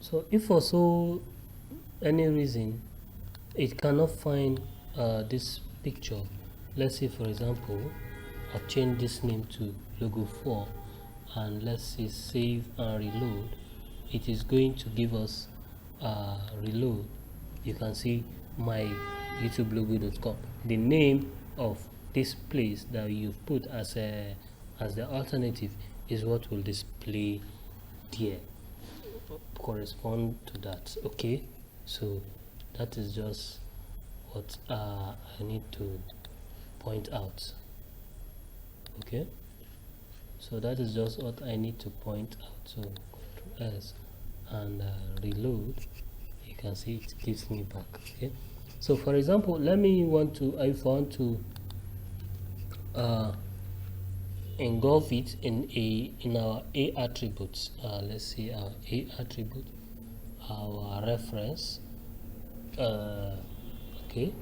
So if for so any reason it cannot find this picture, let's say for example I've changed this name to logo 4 and let's say save and reload, it is going to give us reload. You can see my youtube-logo.com. The name of this place that you've put as the alternative is what will display there, correspond to that. Okay, so that is just what I need to point out. Okay, so that is just what I need to point out. So Ctrl S and reload, you can see it gives me back. Okay, so for example, if I want to engulf it in our A attributes, let's see our A attribute, our reference. Okay,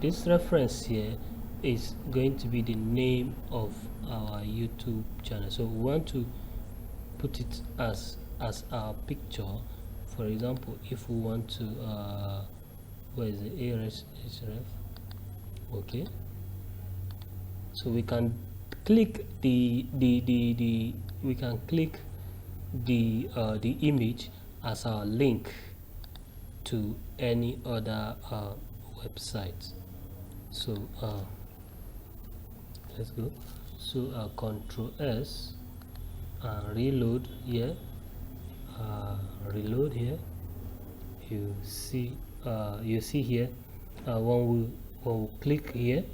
this reference here is going to be the name of our YouTube channel, so we want to put it as our picture. For example, if we want to where is the href? Okay, so we can click the image as our link to any other website. So let's go. So Control S, reload here, reload here. You see here when we click here,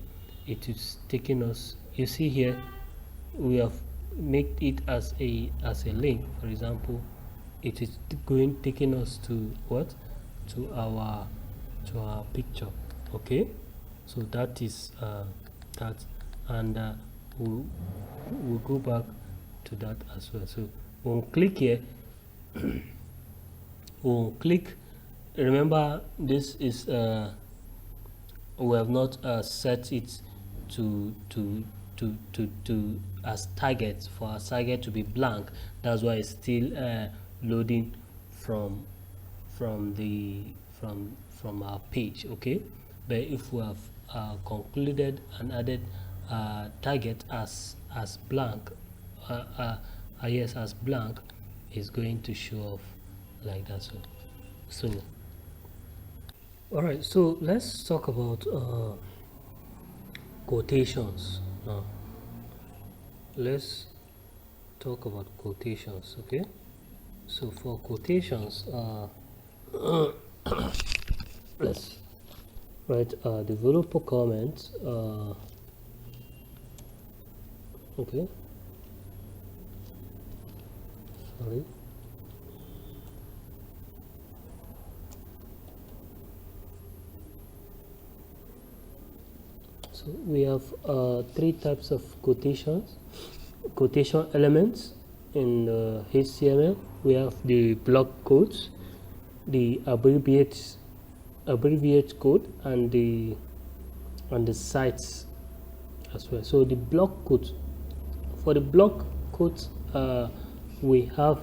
it is taking us. You see here we have made it as a link. For example, it is taking us to what, to our picture. Okay, so that is that, and we'll go back to that as well. So we'll click here. We'll click. Remember, this is we have not set it to as target, for our target to be blank. That's why it's still loading from our page. Okay, but if we have concluded and added target as blank, yes, as blank, is going to show off like that. So all right, so let's talk about quotations now. Let's talk about quotations. Okay, so for quotations, let's write developer comment. Okay, sorry. So we have three types of quotation elements in HTML. We have the block quotes, the abbreviate code, and the cites as well. So the block quote, for the block quote, we have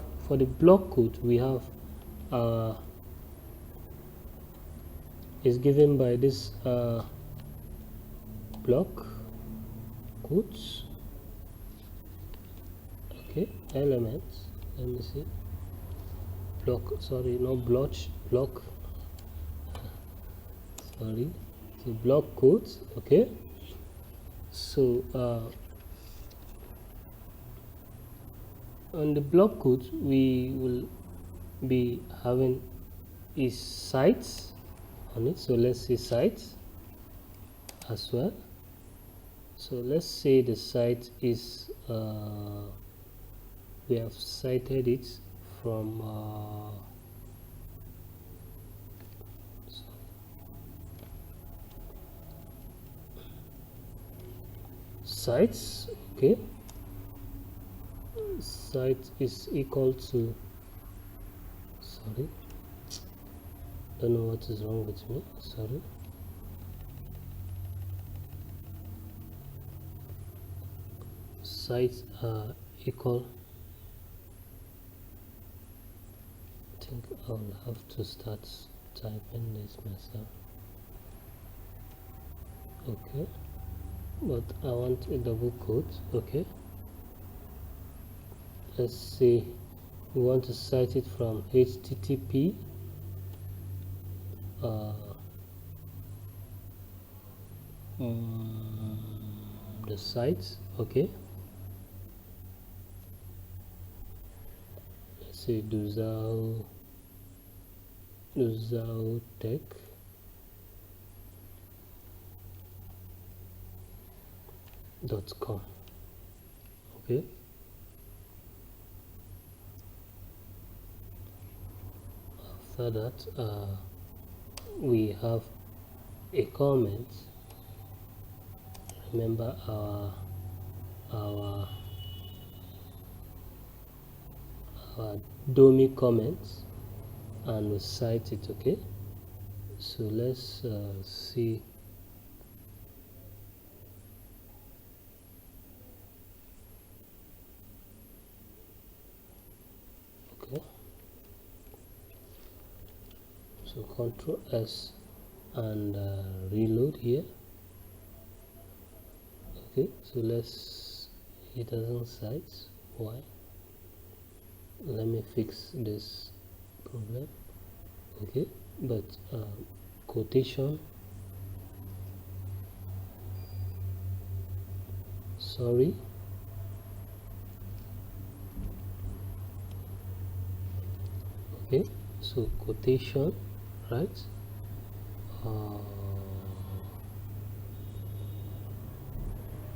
is given by this block quotes. Okay, elements, let me see, block, sorry, not block, sorry, so block quotes. Okay, so on the block quotes we will be having is cites on it. So let's see cites as well. So let's say the site is we have cited it from cites. Okay, site is equal to, sorry, don't know what is wrong with me, sorry. Sites equal think I'll have to start typing this myself. Okay, but I want a double quote. Okay, let's see, we want to cite it from HTTP the site. Okay, let's say duzaltech.com. Okay, after that we have a comment. Remember our dummy comments, and we cite it. Okay, so let's see. Okay, so Control S and reload here. Okay, so it doesn't cite. Why? Let me fix this problem. Okay, but quotation, sorry, okay, so quotation, right?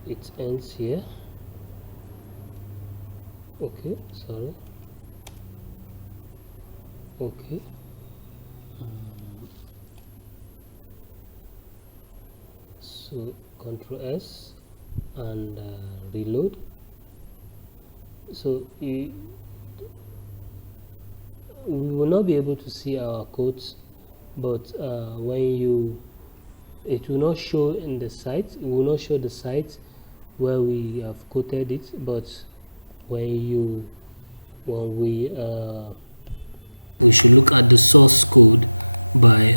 It ends here. Okay, sorry. Okay, so Control S and reload. So we will not be able to see our codes, but it will not show in the site. It will not show the site where we have quoted it, but we should look at the source code by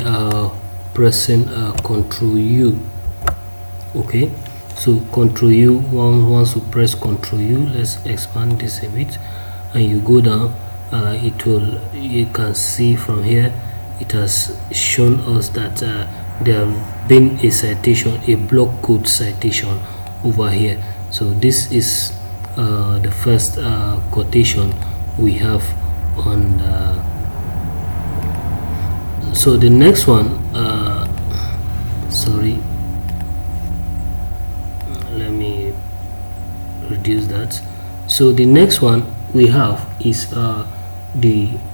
pressing Ctrl U. Okay, so Ctrl U. Once you press Ctrl U, let's expand this a bit, and you go down. You can see from here it has shown us that there have been a citation, a Blockquote citation over here. So this is the first quotation we have on so the next one, sorry, let me reduce that. So the next one we have is the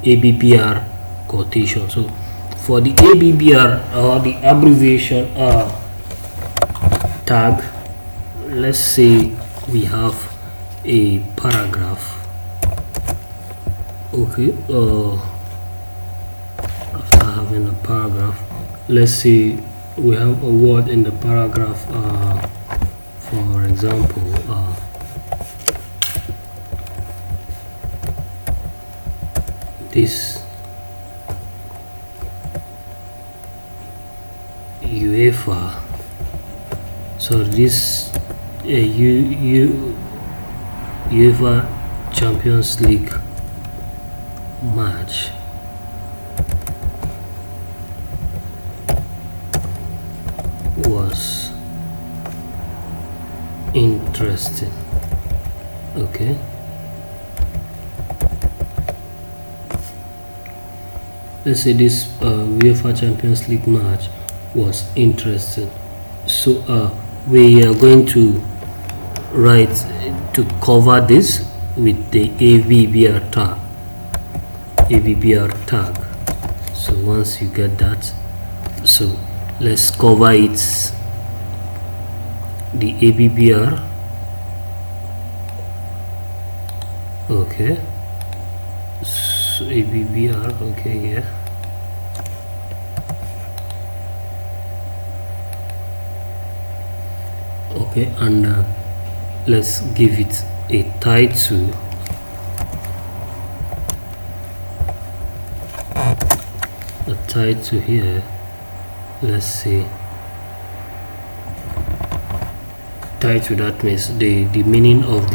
abbr quotation. So for the abbr, or the abbreviation tag, let's say we have a paragraph. Okay, after having a paragraph, let's say we have a word in the paragraph, for example, this UEFA. So this UEFA Champions League match was interesting. Okay, let's say this UEFA Champions League match was interesting. So we are going to write to cover this with the abbr tag. So once you get that, so let's cover it, the abbr. Okay, so abbr, okay, yeah. Okay, and let's give it a title. Cite to here. Let's see. Title, that means the meaning of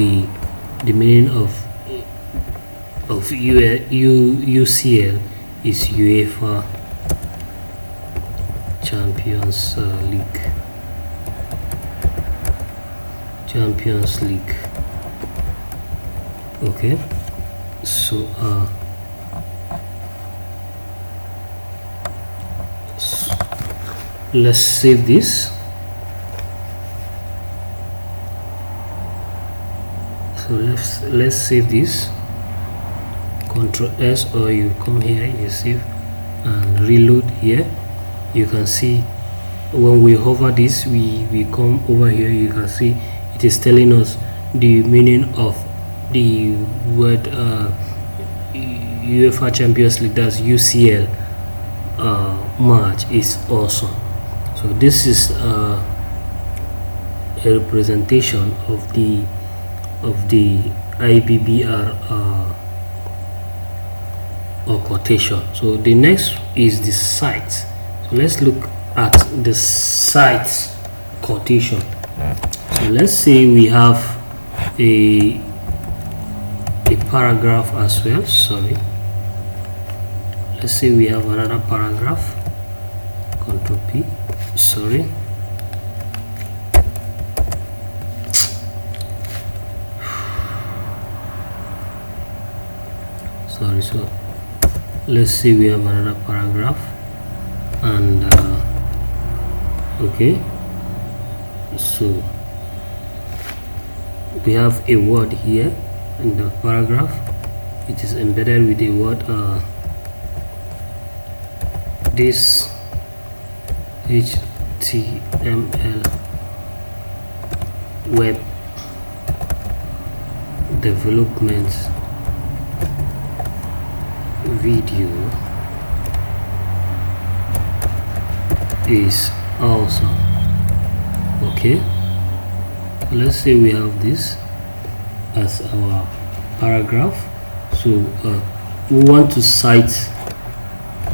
UCL is UEFA Champions League. Okay, so let's save this. So let's save this. Control S, or you come here, you save and reload here. You can see when we hover this, we come over here, you can see it is telling us the meaning of the word UEFA Champions League, that's UCL match, is awesome. So this is a representation of the abbr or quotation. So the next is the Cite. So let's look at the Cite quotation. So let's say we have a paragraph as well. Sorry, let's say we have another paragraph. Control P. Sorry, so let's say we have another paragraph, and okay, so we have a word here in the paragraph. It is embedded with a word this HTML web development video is awesome. Okay, let's say we have this as our paragraph. So we want to cite,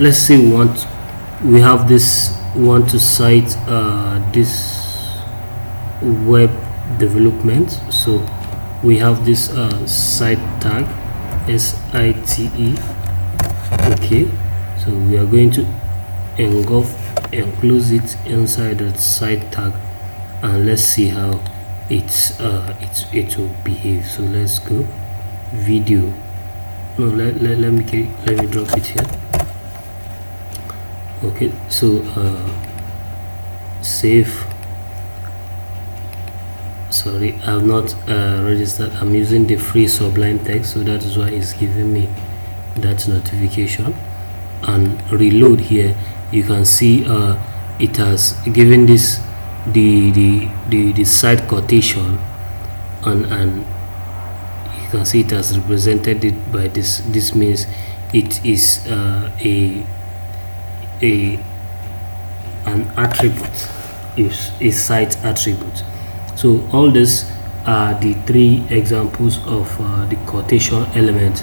let's say we want to cite this web development. So we have this cite tag, SITE. Okay, so we are going to enclose it inside the cite tag, and let's see how it will behave. So let's go video. No, let me drop it here. Okay, so save. Sorry, I have not registered. I'm using the free Sublime text, so that is why it's giving me that notification. And reload here, you can see it has given this the Cite quotation, and you can see it has represented it by this. This means it is an attribute, is a Cite attribute. So all this are the three examples of the quotation element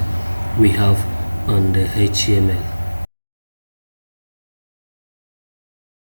we have on the HTML.